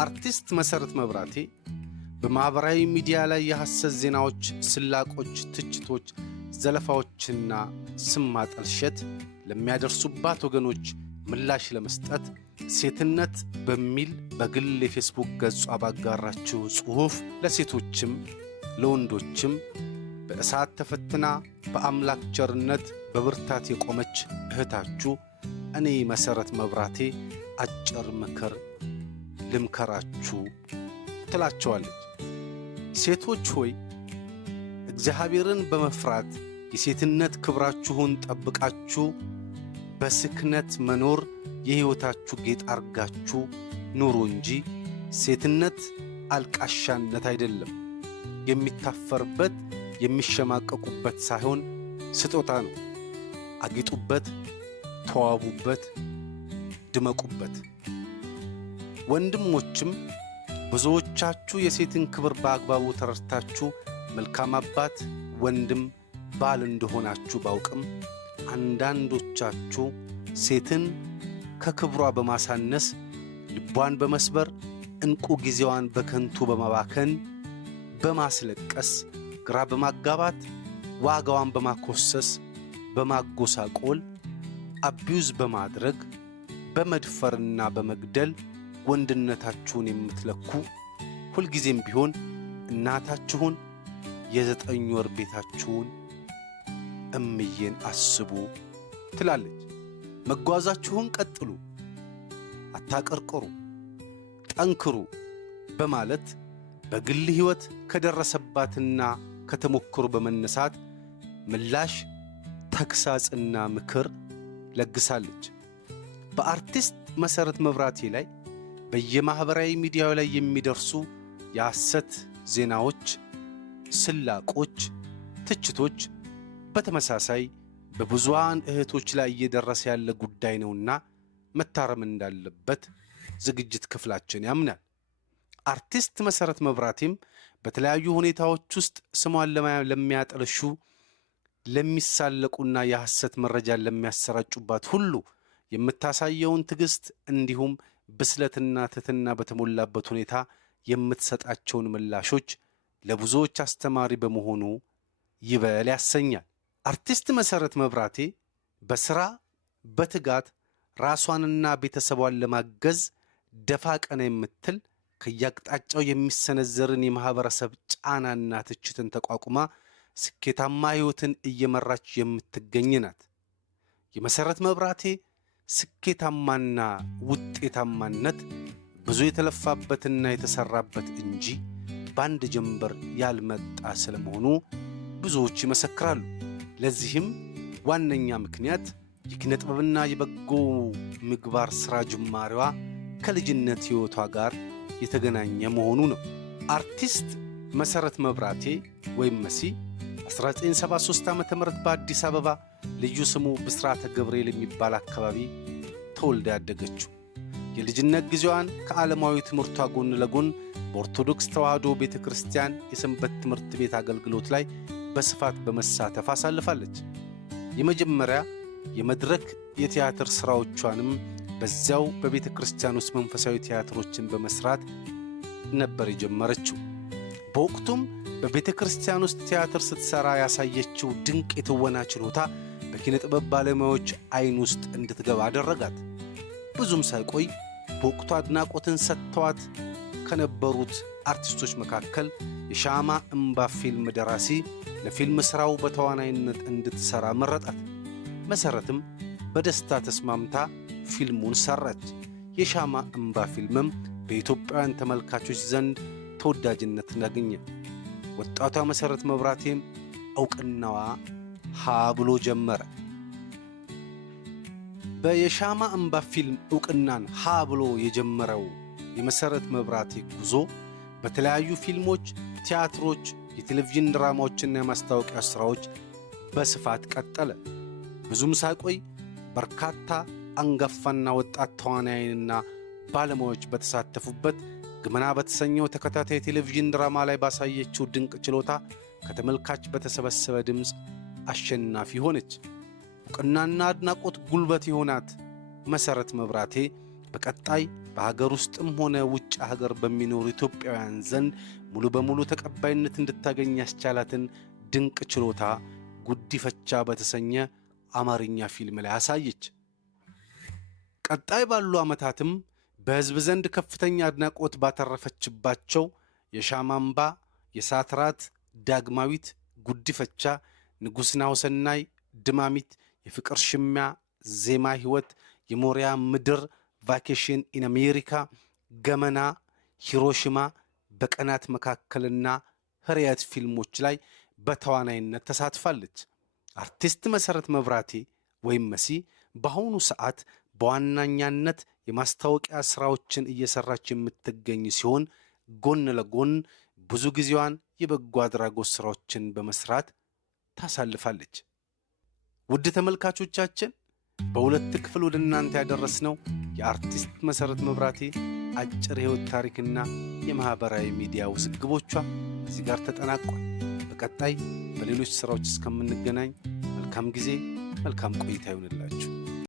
አርቲስት መሰረት መብራቴ በማህበራዊ ሚዲያ ላይ የሐሰት ዜናዎች፣ ስላቆች፣ ትችቶች፣ ዘለፋዎችና ስም ማጠልሸት ለሚያደርሱባት ወገኖች ምላሽ ለመስጠት ሴትነት በሚል በግል የፌስቡክ ገጿ ባጋራችው ጽሑፍ ለሴቶችም ለወንዶችም በእሳት ተፈትና በአምላክ ቸርነት በብርታት የቆመች እህታችሁ እኔ መሰረት መብራቴ አጭር ምክር ልምከራችሁ ትላቸዋለች። ሴቶች ሆይ እግዚአብሔርን በመፍራት የሴትነት ክብራችሁን ጠብቃችሁ በስክነት መኖር የሕይወታችሁ ጌጥ አርጋችሁ ኑሩ እንጂ ሴትነት አልቃሻነት አይደለም። የሚታፈርበት የሚሸማቀቁበት ሳይሆን ስጦታ ነው። አጊጡበት፣ ተዋቡበት፣ ድመቁበት። ወንድሞችም ብዙዎቻችሁ የሴትን ክብር በአግባቡ ተረድታችሁ መልካም አባት፣ ወንድም፣ ባል እንደሆናችሁ ባውቅም አንዳንዶቻችሁ ሴትን ከክብሯ በማሳነስ ልቧን በመስበር እንቁ ጊዜዋን በከንቱ በማባከን በማስለቀስ ግራ በማጋባት ዋጋዋን በማኮሰስ በማጎሳቆል አቢዩዝ በማድረግ በመድፈርና በመግደል ወንድነታችሁን የምትለኩ ሁልጊዜም ቢሆን እናታችሁን የ9 ወር ቤታችሁን እምዬን አስቡ ትላለች። መጓዛችሁን ቀጥሉ፣ አታቀርቅሩ፣ ጠንክሩ በማለት በግል ሕይወት ከደረሰባትና ከተሞክሮ በመነሳት ምላሽ ተግሳጽና ምክር ለግሳለች። በአርቲስት መሰረት መብራቴ ላይ በየማህበራዊ ሚዲያው ላይ የሚደርሱ የሐሰት ዜናዎች፣ ስላቆች፣ ትችቶች በተመሳሳይ በብዙሃን እህቶች ላይ እየደረሰ ያለ ጉዳይ ነውና መታረም እንዳለበት ዝግጅት ክፍላችን ያምናል። አርቲስት መሰረት መብራቴም በተለያዩ ሁኔታዎች ውስጥ ስሟን ለሚያጠለሹ ለሚሳለቁና የሐሰት መረጃን ለሚያሰራጩባት ሁሉ የምታሳየውን ትዕግስት እንዲሁም ብስለትና ትሕትና በተሞላበት ሁኔታ የምትሰጣቸውን ምላሾች ለብዙዎች አስተማሪ በመሆኑ ይበል ያሰኛል። አርቲስት መሰረት መብራቴ በሥራ በትጋት ራሷንና ቤተሰቧን ለማገዝ ደፋ ቀና የምትል ከያቅጣጫው የሚሰነዘርን የማህበረሰብ ጫናና ትችትን ተቋቁማ ስኬታማ ሕይወትን እየመራች የምትገኝ ናት። የመሰረት መብራቴ ስኬታማና ውጤታማነት ብዙ የተለፋበትና የተሰራበት እንጂ በአንድ ጀንበር ያልመጣ ስለመሆኑ ብዙዎች ይመሰክራሉ። ለዚህም ዋነኛ ምክንያት የኪነ ጥበብና የበጎ ምግባር ሥራ ጅማሬዋ ከልጅነት ሕይወቷ ጋር የተገናኘ መሆኑ ነው። አርቲስት መሰረት መብራቴ ወይም መሲ 1973 ዓ.ም በአዲስ አበባ ልዩ ስሙ ብስራተ ገብርኤል የሚባል አካባቢ ተወልዳ ያደገችው የልጅነት ጊዜዋን ከዓለማዊ ትምህርቷ ጎን ለጎን በኦርቶዶክስ ተዋሕዶ ቤተ ክርስቲያን የሰንበት ትምህርት ቤት አገልግሎት ላይ በስፋት በመሳተፍ አሳልፋለች። የመጀመሪያ የመድረክ የቲያትር ሥራዎቿንም በዚያው በቤተ ክርስቲያን ውስጥ መንፈሳዊ ቲያትሮችን በመስራት ነበር የጀመረችው። በወቅቱም በቤተ ክርስቲያን ውስጥ ቲያትር ስትሰራ ያሳየችው ድንቅ የትወና ችሎታ በኪነ ጥበብ ባለሙያዎች ዓይን ውስጥ እንድትገባ አደረጋት። ብዙም ሳይቆይ በወቅቱ አድናቆትን ሰጥተዋት ከነበሩት አርቲስቶች መካከል የሻማ እምባ ፊልም ደራሲ ለፊልም ሥራው በተዋናይነት እንድትሠራ መረጣት። መሰረትም በደስታ ተስማምታ ፊልሙን ሰራች። የሻማ እምባ ፊልምም በኢትዮጵያውያን ተመልካቾች ዘንድ ተወዳጅነትን አገኘ። ወጣቷ መሰረት መብራቴም ዕውቅናዋ ሀ ብሎ ጀመረ። በየሻማ እምባ ፊልም ዕውቅናን ሀ ብሎ የጀመረው የመሰረት መብራቴ ጉዞ በተለያዩ ፊልሞች፣ ቲያትሮች፣ የቴሌቪዥን ድራማዎችና የማስታወቂያ ሥራዎች በስፋት ቀጠለ። ብዙም ሳይቆይ በርካታ አንጋፋና ወጣት ተዋናይንና ባለሙያዎች በተሳተፉበት ግመና በተሰኘው ተከታታይ የቴሌቪዥን ድራማ ላይ ባሳየችው ድንቅ ችሎታ ከተመልካች በተሰበሰበ ድምፅ አሸናፊ ሆነች። ዕውቅናና አድናቆት ጉልበት የሆናት መሰረት መብራቴ በቀጣይ በሀገር ውስጥም ሆነ ውጭ ሀገር በሚኖሩ ኢትዮጵያውያን ዘንድ ሙሉ በሙሉ ተቀባይነት እንድታገኝ ያስቻላትን ድንቅ ችሎታ ጉዲፈቻ በተሰኘ አማርኛ ፊልም ላይ አሳየች። ቀጣይ ባሉ ዓመታትም በሕዝብ ዘንድ ከፍተኛ አድናቆት ባተረፈችባቸው የሻማ አምባ፣ የእሳት ራት፣ ዳግማዊት፣ ጉዲፈቻ፣ ንጉሥ ናሁሰናይ፣ ድማሚት፣ የፍቅር ሽሚያ፣ ዜማ ሕይወት፣ የሞሪያ ምድር፣ ቫኬሽን ኢን አሜሪካ፣ ገመና፣ ሂሮሽማ፣ በቀናት መካከልና ህርያት ፊልሞች ላይ በተዋናይነት ተሳትፋለች። አርቲስት መሰረት መብራቴ ወይም መሲ በአሁኑ ሰዓት በዋናኛነት የማስታወቂያ ሥራዎችን እየሠራች የምትገኝ ሲሆን ጎን ለጎን ብዙ ጊዜዋን የበጎ አድራጎት ሥራዎችን በመሥራት ታሳልፋለች። ውድ ተመልካቾቻችን በሁለት ክፍል ወደ እናንተ ያደረስነው የአርቲስት መሰረት መብራቴ አጭር ሕይወት ታሪክና የማኅበራዊ ሚዲያ ውዝግቦቿ እዚህ ጋር ተጠናቋል። በቀጣይ በሌሎች ሥራዎች እስከምንገናኝ መልካም ጊዜ፣ መልካም ቆይታ ይሁንላችሁ።